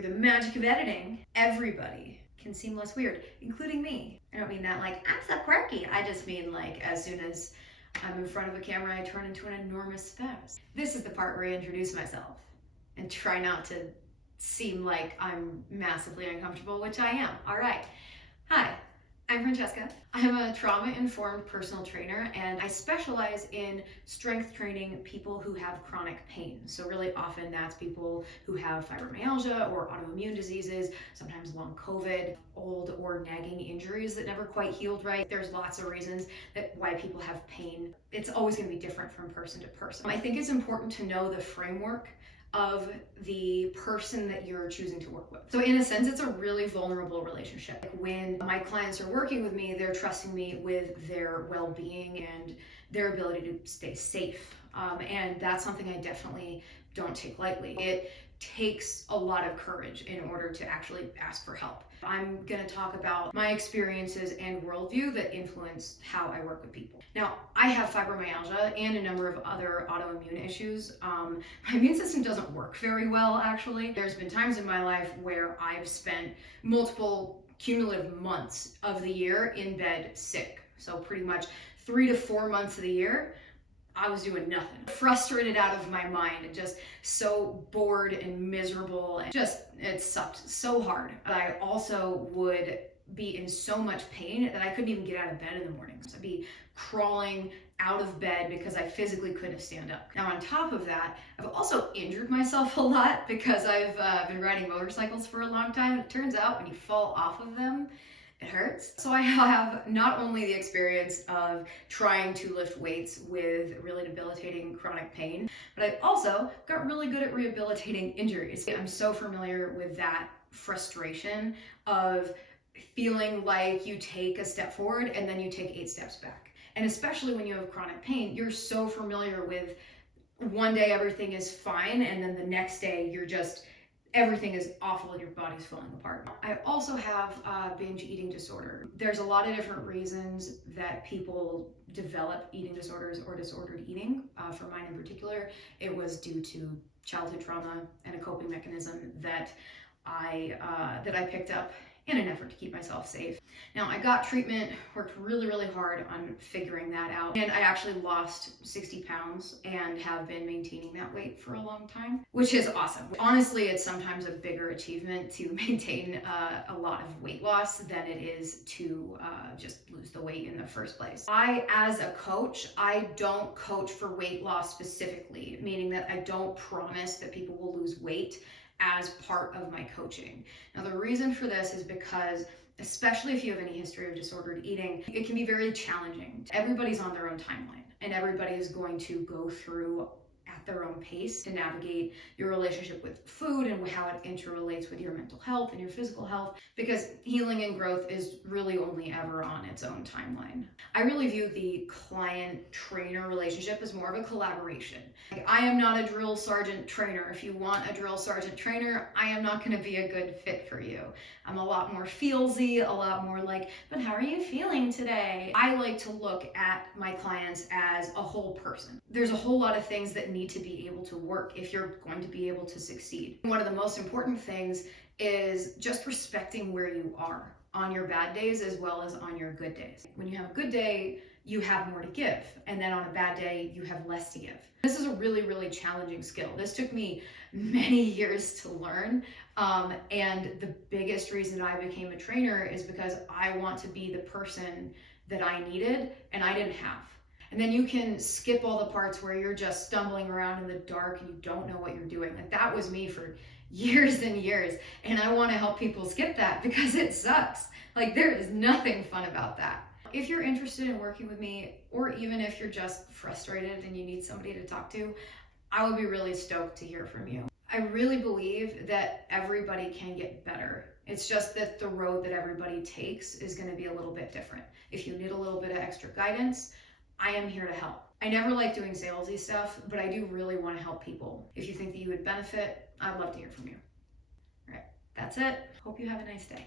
Through the magic of editing, everybody can seem less weird, including me. I don't mean that like, I'm so quirky. I just mean like, as soon as I'm in front of a camera, I turn into an enormous spaz. This is the part where I introduce myself and try not to seem like I'm massively uncomfortable, which I am. All right. Hi, I'm Francesca. I'm a trauma-informed personal trainer, and I specialize in strength training people who have chronic pain. So really often that's people who have fibromyalgia or autoimmune diseases, sometimes long COVID, old or nagging injuries that never quite healed right. There's lots of reasons that why people have pain. It's always going to be different from person to person. I think it's important to know the framework of the person that you're choosing to work with. So in a sense, it's a really vulnerable relationship. When my clients are working with me, they're trusting me with their well-being and their ability to stay safe. And that's something I definitely don't take lightly. It takes a lot of courage in order to actually ask for help. I'm going to talk about my experiences and worldview that influence how I work with people. Now, I have fibromyalgia and a number of other autoimmune issues. My immune system doesn't work very well, actually. There's been times in my life where I've spent multiple cumulative months of the year in bed sick. So pretty much 3 to 4 months of the year, I was doing nothing. Frustrated out of my mind and just so bored and miserable. And just, it sucked so hard. But I also would be in so much pain that I couldn't even get out of bed in the mornings. I'd be crawling out of bed because I physically couldn't stand up. Now on top of that, I've also injured myself a lot because I've been riding motorcycles for a long time. It turns out when you fall off of them, it hurts. So I have not only the experience of trying to lift weights with really debilitating chronic pain, but I also got really good at rehabilitating injuries. I'm so familiar with that frustration of feeling like you take a step forward and then you take 8 steps back. And especially when you have chronic pain, you're so familiar with one day everything is fine and then the next day you're just everything is awful and your body's falling apart. I also have binge eating disorder. There's a lot of different reasons that people develop eating disorders or disordered eating. For mine in particular, it was due to childhood trauma and a coping mechanism that I picked up in an effort to keep myself safe. Now I got treatment, worked really hard on figuring that out, and I actually lost 60 pounds and have been maintaining that weight for a long time, which is awesome. Honestly, it's sometimes a bigger achievement to maintain a lot of weight loss than it is to just lose the weight in the first place. As a coach, I don't coach for weight loss specifically, meaning that I don't promise that people will lose weight as part of my coaching. Now, the reason for this is because, especially if you have any history of disordered eating, it can be very challenging. Everybody's on their own timeline, and everybody is going to go through at their own pace to navigate your relationship with food and how it interrelates with your mental health and your physical health, because healing and growth is really only ever on its own timeline. I really view the client-trainer relationship as more of a collaboration. I am not a drill sergeant trainer. If you want a drill sergeant trainer, I am not going to be a good fit for you. I'm a lot more feelsy, a lot more like, but how are you feeling today? I like to look at my clients as a whole person. There's a whole lot of things that need to be able to work if you're going to be able to succeed. One of the most important things is just respecting where you are on your bad days as well as on your good days. When you have a good day, you have more to give, and then on a bad day, you have less to give. This is a really challenging skill. This took me many years to learn, and the biggest reason I became a trainer is because I want to be the person that I needed and I didn't have. And then you can skip all the parts where you're just stumbling around in the dark and you don't know what you're doing. Like that was me for years and years, and I want to help people skip that because it sucks. Like there is nothing fun about that. If you're interested in working with me, or even if you're just frustrated and you need somebody to talk to, I would be really stoked to hear from you. I really believe that everybody can get better. It's just that the road that everybody takes is going to be a little bit different. If you need a little bit of extra guidance, I am here to help. I never like doing salesy stuff, but I do really want to help people. If you think that you would benefit, I'd love to hear from you. All right, that's it. Hope you have a nice day.